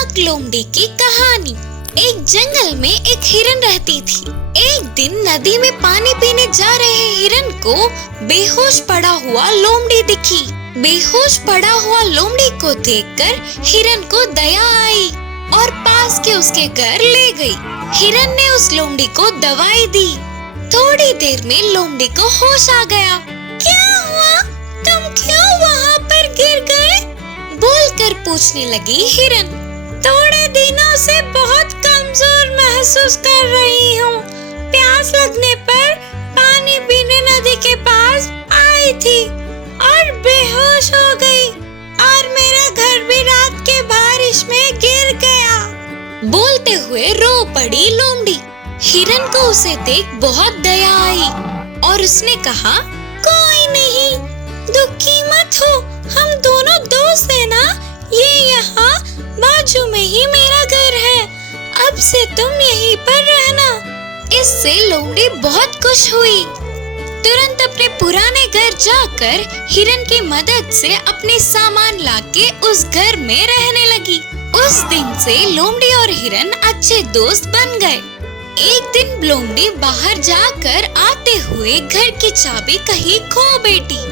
चालाक लोमड़ी की कहानी। एक जंगल में एक हिरन रहती थी। एक दिन नदी में पानी पीने जा रहे हिरन को बेहोश पड़ा हुआ लोमड़ी दिखी। बेहोश पड़ा हुआ लोमड़ी को देखकर हिरन को दया आई और पास के उसके घर ले गई। हिरन ने उस लोमड़ी को दवाई दी। थोड़ी देर में लोमड़ी को होश आ गया। क्या हुआ? तुम क्यों वहाँ पर गिर गए? बोलकर पूछने लगी हिरन। थोड़े दिनों से बहुत कमजोर महसूस कर रही हूँ। प्यास लगने पर पानी पीने नदी के पास आई थी और बेहोश हो गई और मेरा घर भी रात के बारिश में गिर गया। बोलते हुए रो पड़ी लोमड़ी। हिरन को उसे देख बहुत दया आई और उसने कहा, कोई नहीं, दुखी मत हो, हम दोनों दोस्त हैं ना। ये यहाँ बाजू में ही मेरा घर है, अब से तुम यहीं पर रहना। इससे लोमड़ी बहुत खुश हुई। तुरंत अपने पुराने घर जाकर हिरन की मदद से अपने सामान लाके उस घर में रहने लगी। उस दिन से लोमड़ी और हिरन अच्छे दोस्त बन गए। एक दिन लोमड़ी बाहर जाकर आते हुए घर की चाबी कहीं खो बैठी।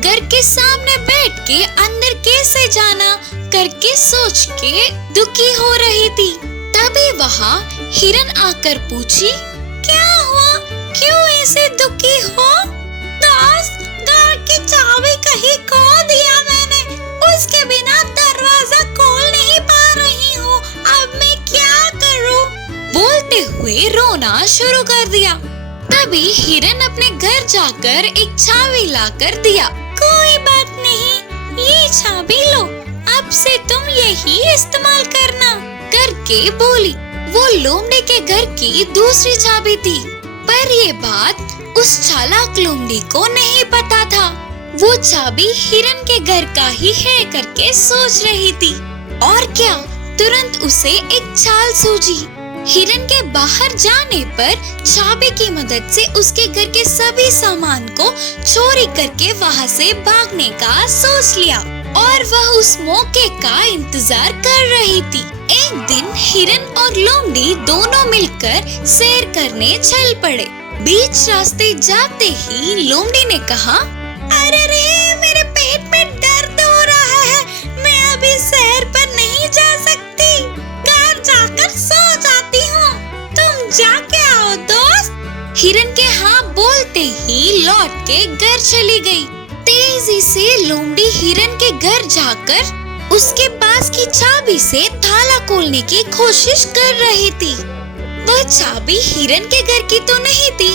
घर के सामने बैठ के अंदर कैसे जाना करके सोच के दुखी हो रही थी। तभी वहाँ हिरन आकर पूछी, क्या हुआ? क्यों ऐसे दुखी हो? दोस्त, घर की चाबी कहीं खो दिया मैंने, उसके बिना दरवाजा खोल नहीं पा रही हूँ, अब मैं क्या करूँ? बोलते हुए रोना शुरू कर दिया। तभी हिरन अपने घर जाकर एक चाबी लाकर दिया। कोई बात नहीं, ये चाबी लो, अब से तुम यही इस्तेमाल करना करके बोली। वो लोमड़ी के घर की दूसरी चाबी थी, पर ये बात उस चालाक लोमड़ी को नहीं पता था। वो चाबी हिरन के घर का ही है करके सोच रही थी। और क्या, तुरंत उसे एक चाल सूझी। हिरन के बाहर जाने पर चाबी की मदद से उसके घर के सभी सामान को चोरी करके वहाँ से भागने का सोच लिया और वह उस मौके का इंतजार कर रही थी। एक दिन हिरन और लोमड़ी दोनों मिलकर सैर करने चल पड़े। बीच रास्ते जाते ही लोमड़ी ने कहा, अरे रे, मेरे पेट में दर्द हो रहा है, मैं अभी सैर पर नहीं जा सकती, घर जाकर सो जाती हूँ, तुम जाके आओ दोस्त। हिरन के हाँ बोलते ही लौट के घर चली गई। तेजी से लोमड़ी हिरन के घर जाकर उसके पास की चाबी से ताला खोलने की कोशिश कर रही थी। वह चाबी हिरन के घर की तो नहीं थी,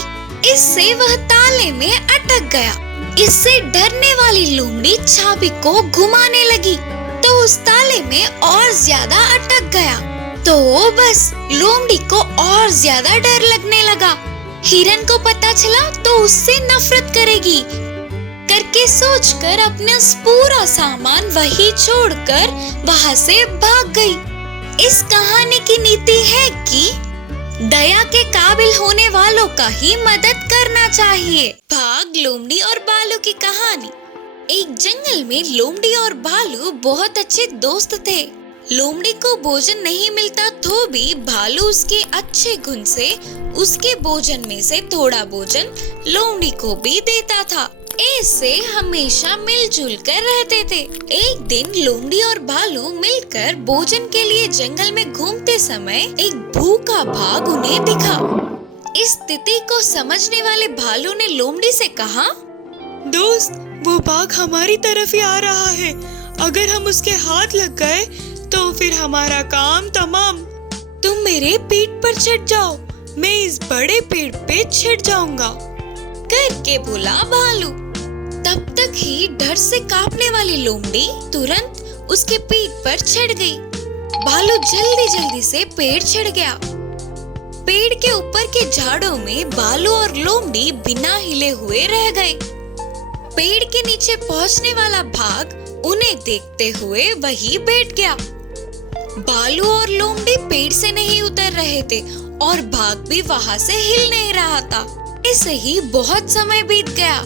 इससे वह ताले में अटक गया। इससे डरने वाली लोमड़ी चाबी को घुमाने लगी तो उस ताले में और ज्यादा अटक गया। तो बस लोमड़ी को और ज्यादा डर लगने लगा। हिरन को पता चला तो उससे नफरत करेगी करके सोचकर अपना पूरा सामान वही छोड़कर वहाँ से भाग गई। इस कहानी की नीति है कि दया के काबिल होने वालों का ही मदद करना चाहिए। भाग लोमड़ी और भालू की कहानी। एक जंगल में लोमड़ी और भालू बहुत अच्छे दोस्त थे। लोमड़ी को भोजन नहीं मिलता तो भी भालू उसके अच्छे गुण से उसके भोजन में से थोड़ा भोजन लोमड़ी को भी देता था। ऐसे हमेशा मिलजुल कर रहते थे। एक दिन लोमड़ी और भालू मिलकर भोजन के लिए जंगल में घूमते समय एक भूखा बाघ उन्हें दिखा। इस स्थिति को समझने वाले भालू ने लोमड़ी से कहा, दोस्त, वो बाघ हमारी तरफ ही आ रहा है, अगर हम उसके हाथ लग गए तो फिर हमारा काम तमाम। तुम मेरे पीठ पर चढ़ जाओ, मैं इस बड़े पेड़ पे चढ़ जाऊंगा करके बोला भालू। तब तक ही डर से कांपने वाली लोमड़ी तुरंत उसके पीठ पर चढ़ गई। भालू जल्दी जल्दी से पेड़ चढ़ गया। पेड़ के ऊपर के झाड़ों में भालू और लोमड़ी बिना हिले हुए रह गए। पेड़ के नीचे पहुंचने वाला बाघ उन्हें देखते हुए वहीं बैठ गया। भालू और लोमड़ी पेड़ से नहीं उतर रहे थे और बाघ भी वहाँ से हिल नहीं रहा था। ऐसे ही बहुत समय बीत गया।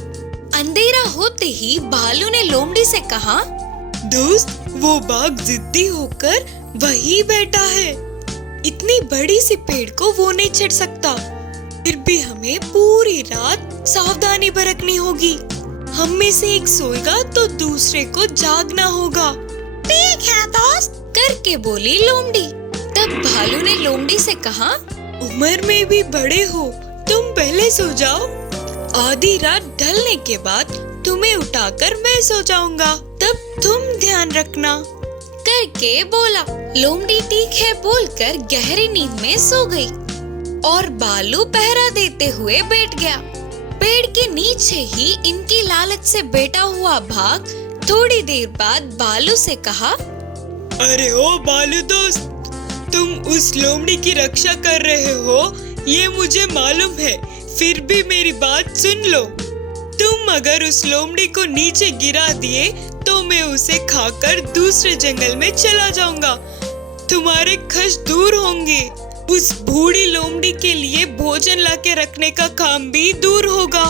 अंधेरा होते ही भालू ने लोमड़ी से कहा, दोस्त, वो बाघ जिद्दी होकर वही बैठा है। इतनी बड़ी सी पेड़ को वो नहीं चढ़ सकता। फिर भी हमें पूरी रात सावधानी बरतनी होगी। हम में से एक सोएगा तो दूसरे को जागना होगा। ठीक है दोस्त, करके बोली लोमड़ी। तब भालू ने लोमड़ी से कहा, उम्र में भी बड़े हो, तुम पहले सो जाओ। आधी रात ढलने के बाद तुम्हें उठाकर मैं सो जाऊंगा, तब तुम ध्यान रखना। करके बोला। लोमड़ी ठीक है बोलकर गहरी नींद में सो गई और भालू पहरा देते हुए बैठ गया। पेड़ के नीचे ही इनकी लालच से बैठा हुआ बाघ थोड़ी देर बाद भालू से कहा, अरे ओ भालू दोस्त, तुम उस लोमड़ी की रक्षा कर रहे हो, ये मुझे मालूम है। फिर भी मेरी बात सुन लो। तुम अगर उस लोमड़ी को नीचे गिरा दिए तो मैं उसे खाकर दूसरे जंगल में चला जाऊंगा। तुम्हारे कष्ट दूर होंगे। उस बूढ़ी लोमड़ी के लिए भोजन लाके रखने का काम भी दूर होगा।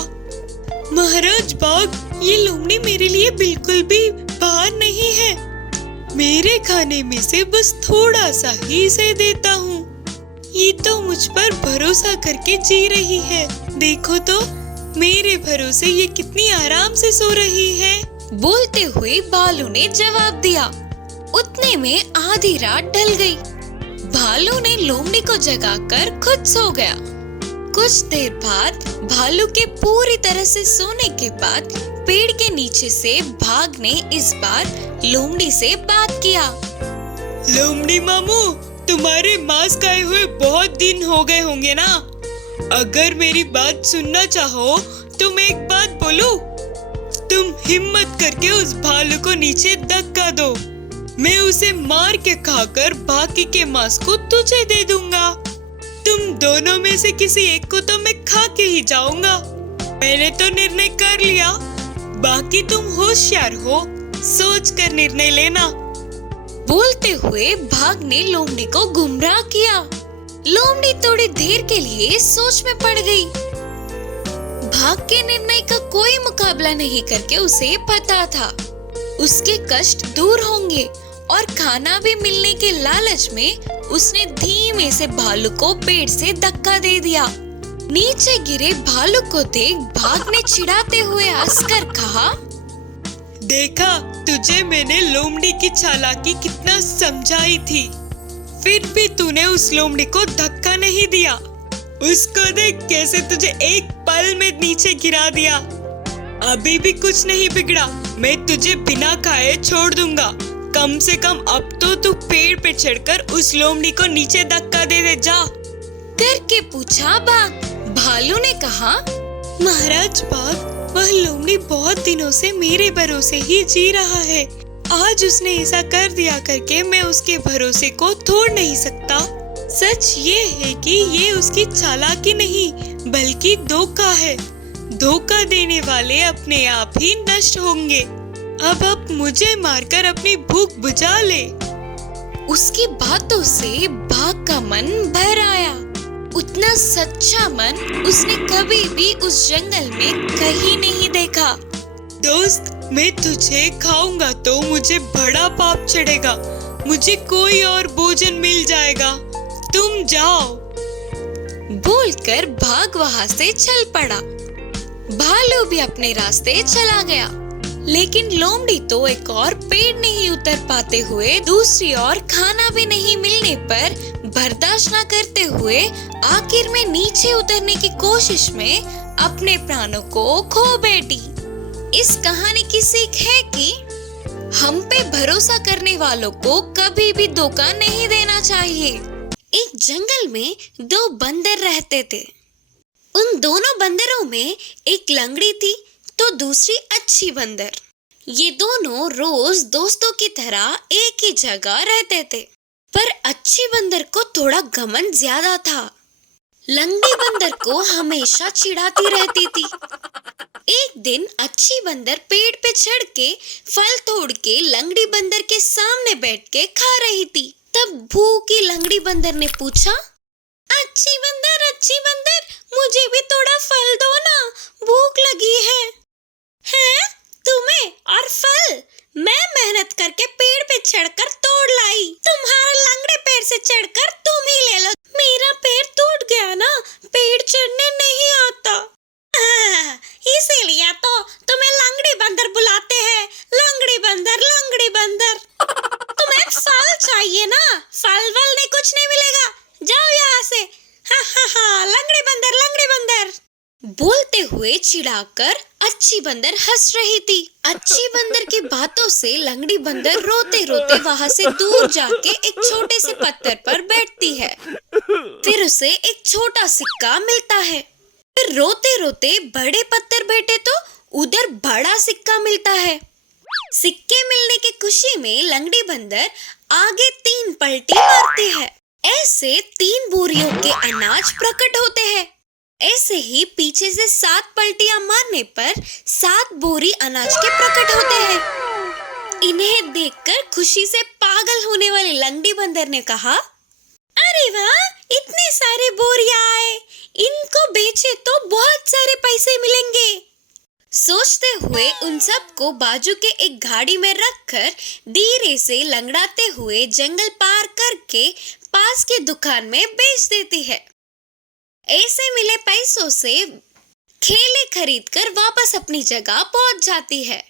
महाराज बाघ, ये लोमड़ी मेरे लिए बिल्कुल भी बाहर नहीं है। मेरे खाने में से बस थोड़ा सा ही इसे देता हूँ। ये तो मुझ पर भरोसा करके जी रही है। देखो तो मेरे भरोसे ये कितनी आराम से सो रही है। बोलते हुए भालू ने जवाब दिया। उतने में आधी रात ढल गई। भालू ने लोमड़ी को जगाकर खुद सो गया। कुछ देर बाद भालू के पूरी तरह से सोने के बाद पेड़ के नीचे से बाघ ने इस बार लोमड़ी से बात किया। लोमड़ी मामू, तुम्हारे मांस खाए हुए बहुत दिन हो गए होंगे ना। अगर मेरी बात सुनना चाहो तो मैं एक बात बोलूं। तुम हिम्मत करके उस भालू को नीचे धक्का दो। मैं उसे मार के खाकर बाकी के मांस को तुझे दे दूंगा। तुम दोनों में से किसी एक को तो मैं खा के ही जाऊंगा। मैंने तो निर्णय कर लिया। बाकी तुम होशियार हो, सोच कर निर्णय लेना। बोलते हुए बाघ ने लोमड़ी को गुमराह किया। लोमड़ी थोड़ी देर के लिए सोच में पड़ गई। बाघ के निर्णय का कोई मुकाबला नहीं करके उसे पता था उसके कष्ट दूर होंगे और खाना भी मिलने के लालच में उसने धीमे से भालू को पेड़ से धक्का दे दिया। नीचे गिरे भालू को देख बाघ ने चिढ़ाते हुए हंसकर कहा, देखा, तुझे मैंने लोमड़ी की चालाकी कितना समझाई थी, फिर भी तूने उस लोमड़ी को धक्का नहीं दिया। उसको देख कैसे तुझे एक पल में नीचे गिरा दिया। अभी भी कुछ नहीं बिगड़ा। मैं तुझे बिना खाए छोड़ दूंगा। कम से कम अब तो तू पेड़ पे चढ़कर उस लोमड़ी को नीचे धक्का दे दे जा। करके पूछा बाघ। भालू ने कहा, महाराज बाघ, वह लोमड़ी बहुत दिनों से मेरे भरोसे ही जी रहा है। आज उसने ऐसा कर दिया करके मैं उसके भरोसे को तोड़ नहीं सकता। सच ये है कि ये उसकी चालाकी नहीं बल्कि धोखा है। धोखा देने वाले अपने आप ही नष्ट होंगे। अब मुझे मारकर अपनी भूख बुझा ले। उसकी बातों से बाघ का मन भर आया। उतना सच्चा मन उसने कभी भी उस जंगल में कहीं नहीं देखा। दोस्त, मैं तुझे खाऊंगा तो मुझे बड़ा पाप चढ़ेगा। मुझे कोई और भोजन मिल जाएगा। तुम जाओ। बोलकर बाघ वहां से चल पड़ा। भालू भी अपने रास्ते चला गया। लेकिन लोमड़ी तो एक और पेड़ नहीं उतर पाते हुए दूसरी ओर खाना भी नहीं मिलने पर बर्दाश्त न करते हुए आखिर में नीचे उतरने की कोशिश में अपने प्राणों को खो बैठी। इस कहानी की सीख है कि हम पे भरोसा करने वालों को कभी भी धोखा नहीं देना चाहिए। एक जंगल में दो बंदर रहते थे। उन दोनों बंदरों में एक लंगड़ी थी तो दूसरी अच्छी बंदर। ये दोनों रोज दोस्तों की तरह एक ही जगह रहते थे, पर अच्छी बंदर को थोड़ा घमंड ज्यादा था। लंगड़ी बंदर को हमेशा चिढ़ाती रहती थी। एक दिन अच्छी बंदर पेड़ पे चढ़ के फल तोड़ के लंगड़ी बंदर के सामने बैठ के खा रही थी। तब भूखी लंगड़ी बंदर ने पूछा, अच्छी बंदर, मुझे भी थोड़ा फल दो ना, भूख लगी है। हैं? तुम्हें और फल मैं मेहनत करके पेड़ पे चढ़कर तोड़ लाई। तुम्हारा लंगड़े पेड़ से चढ़कर तुम ही ले लो। मेरा पैर टूट गया ना, पेड़ चढ़ने नहीं आता। इसीलिए तो तुम्हें लंगड़ी बंदर बुलाते हैं। लंगड़ी बंदर, लंगड़ी बंदर। तुम्हें फल चाहिए ना, फल वल नहीं, कुछ नहीं मिलेगा, जाओ यहाँ से। हा, लंगड़ी बंदर, लंगड़ी बंदर बोलते हुए चिढ़ाकर अच्छी बंदर हंस रही थी। अच्छी बंदर की बातों से लंगड़ी बंदर रोते रोते वहाँ से दूर जाके एक छोटे से पत्थर पर बैठती है। फिर उसे एक छोटा सिक्का मिलता है। फिर रोते रोते बड़े पत्थर बैठे तो उधर बड़ा सिक्का मिलता है। सिक्के मिलने की खुशी में लंगड़ी बंदर आगे 3 पलटी मारती है। ऐसे 3 बोरियों के अनाज प्रकट होते हैं। ऐसे ही पीछे से 7 पलटियां मारने पर 7 बोरी अनाज के प्रकट होते हैं। इन्हें देखकर खुशी से पागल होने वाले लंगड़ी बंदर ने कहा, अरे वाह, इतने सारे बोरियां आए, इनको बेचे तो बहुत सारे पैसे मिलेंगे। सोचते हुए उन सबको बाजू के एक गाड़ी में रखकर धीरे से लंगड़ाते हुए जंगल पार करके पास के दुकान में बेच देती है। ऐसे मिले पैसों से केले खरीदकर वापस अपनी जगह पहुंच जाती है।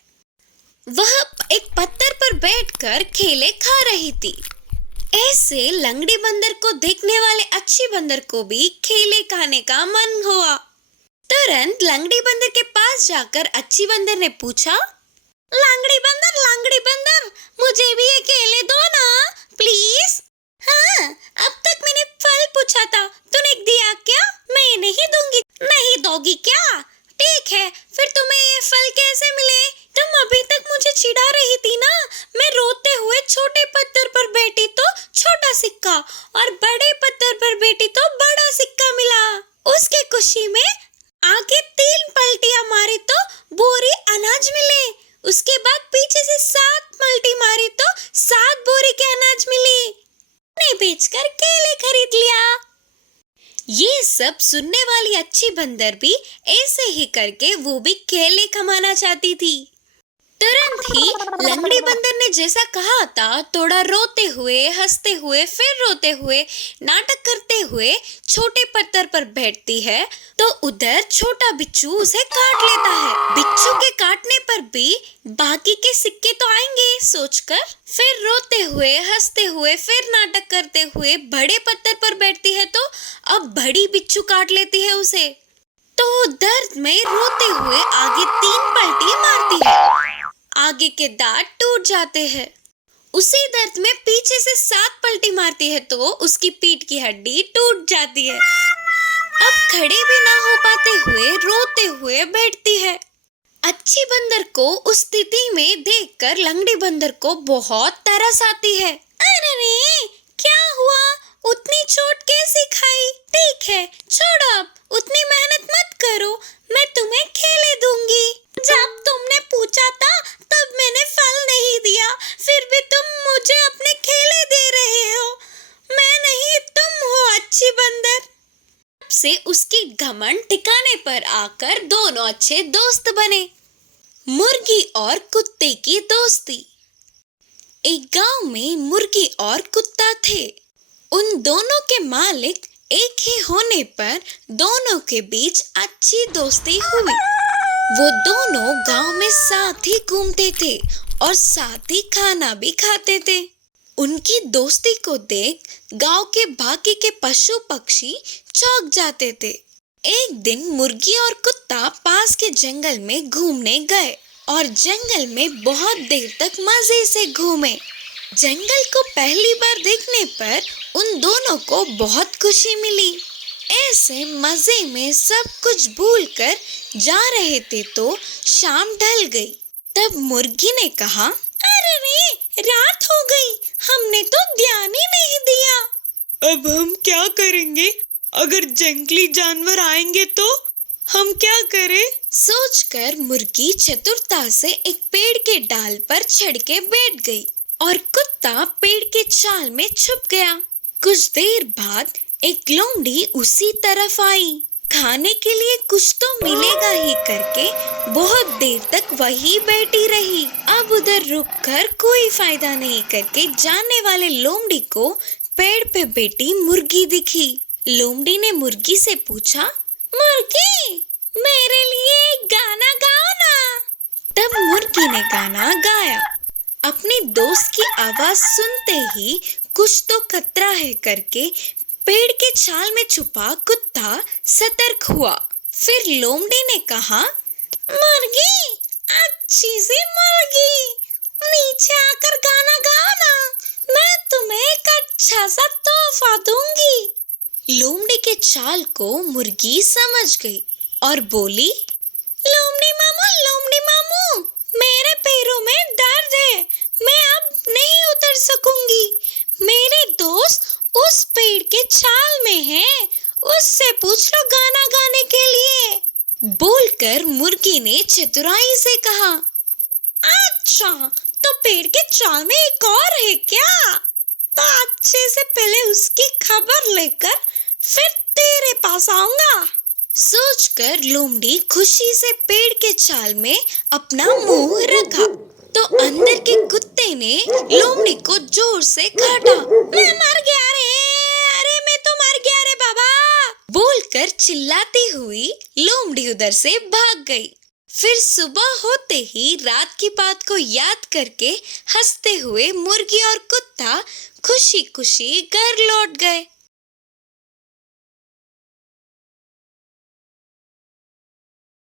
वह एक पत्थर पर बैठकर केले खा रही थी। ऐसे लंगड़ी बंदर को देखने वाले अच्छी बंदर को भी केले खाने का मन हुआ। तुरंत लंगड़ी बंदर के पास जाकर अच्छी बंदर ने पूछा, लंगड़ी बंदर, मुझे भी ये केले दो ना, प्लीज। हाँ, अब तक मैंने फल पूछा था, तूने दिया क्या? मैं नहीं दूंगी। नहीं दोगी क्या? ठीक है, फिर तुम्हें ये फल कैसे मिले? तुम अभी तक मुझे चिढ़ा रही थी ना। मैं रोते हुए छोटे पत्थर पर बैठी तो छोटा सिक्का, और बड़े पत्थर पर बैठी तो बड़ा सिक्का मिला। उसकी खुशी में आगे 3 पलटियां मारी तो बोरी अनाज मिले। उसके बाद पीछे से 7 पलटी मारी तो 7 बोरी के अनाज मिली। ने बेचकर केले खरीद लिया। ये सब सुनने वाली अच्छी बंदर भी ऐसे ही करके वो भी केले कमाना चाहती थी। तुरंत ही लंगड़ी बंदर ने जैसा कहा था, थोड़ा रोते हुए, हंसते हुए, फिर रोते हुए, नाटक करते हुए छोटे पत्थर पर बैठती है तो उधर छोटा बिच्छू उसे काट लेता है। बिच्छू के काटने पर भी बाकी के सिक्के तो आएंगे सोचकर फिर रोते हुए, हंसते हुए, फिर नाटक करते हुए बड़े पत्थर पर बैठती है तो अब बड़ी बिच्छू काट लेती है उसे। तो दर्द में रोते हुए आगे 3 पलटी मारती है। आगे के दांत टूट जाते हैं। उसी दर्द में पीछे से 7 पलटी मारती है तो उसकी पीठ की हड्डी टूट जाती है। अब खड़े भी ना हो पाते हुए रोते हुए बैठती है। अच्छी बंदर को उस स्थिति में देखकर लंगड़ी बंदर को बहुत तरस आती है। अरे रे, क्या हुआ? उतनी चोट कैसे खाई? ठीक है, छोड़ो, अब उतनी मेहनत मत करो, मैं तुम्हें केले दूंगी। जब तुमने पूछा था तब मैंने फल नहीं दिया, फिर भी तुम मुझे अपने केले दे रहे हो। मैं नहीं, तुम हो अच्छी बंदर। तब से उसकी घमंड ठिकाने पर आकर दोनों अच्छे दोस्त बने। मुर्गी और कुत्ते की दोस्ती। एक गांव में मुर्गी और कुत्ता थे। उन दोनों के मालिक एक ही होने पर दोनों के बीच अच्छी दोस्ती हुई। वो दोनों गांव में साथ ही घूमते थे और साथ ही खाना भी खाते थे। उनकी दोस्ती को देख गांव के बाकी के पशु पक्षी चौंक जाते थे। एक दिन मुर्गी और कुत्ता पास के जंगल में घूमने गए और जंगल में बहुत देर तक मजे से घूमे। जंगल को पहली बार देखने पर उन दोनों को बहुत खुशी मिली। ऐसे मजे में सब कुछ भूलकर जा रहे थे तो शाम ढल गई। तब मुर्गी ने कहा, अरे रे, रात हो गई, हमने तो ध्यान ही नहीं दिया। अब हम क्या करेंगे? अगर जंगली जानवर आएंगे तो हम क्या करें? सोचकर मुर्गी चतुरता से एक पेड़ के डाल पर चढ़ के बैठ गई और कुत्ता पेड़ के छाल में छुप गया। कुछ देर बाद एक लोमड़ी उसी तरफ आई। खाने के लिए कुछ तो मिलेगा ही करके बहुत देर तक वही बैठी रही। अब उधर रुककर कोई फायदा नहीं करके जाने वाले लोमड़ी को पेड़ पे बैठी मुर्गी दिखी। लोमड़ी ने मुर्गी से पूछा, मुर्गी, मेरे लिए एक गाना गाओ ना। तब मुर्गी ने गाना गाया। अपने दोस्त की आवाज सुनते ही कुछ तो खतरा है करके पेड़ के छाल में छुपा कुत्ता सतर्क हुआ। फिर लोमड़ी ने कहा, मुर्गी, अच्छी सी मुर्गी, नीचे आकर गाना गाओ ना, मैं तुम्हें एक अच्छा सा तोहफा दूंगी। लोमड़ी के चाल को मुर्गी समझ गई और बोली, लोमड़ी मामू, मेरे पैरों में दर्द है, मैं अब नहीं उतर सकूंगी। मेरे दोस्त उस पेड़ के छाल में है, उससे पूछ लो गाना गाने के लिए। बोलकर मुर्गी ने चतुराई से कहा, अच्छा, तो पेड़ के छाल में एक और है क्या? तो अच्छे से पहले उसकी खबर लेकर फिर तेरे पास आऊंगा। सोचकर लोमड़ी खुशी से पेड़ के छाल में अपना मुंह रखा तो अंदर के कुत्ते ने लोमड़ी को जोर से काटा। मैं मर गया रे, अरे मैं तो मर गया रे बाबा, बोलकर चिल्लाती हुई लोमड़ी उधर से भाग गई। फिर सुबह होते ही रात की बात को याद करके हंसते हुए मुर्गी और कुत्ता खुशी खुशी घर लौट गए।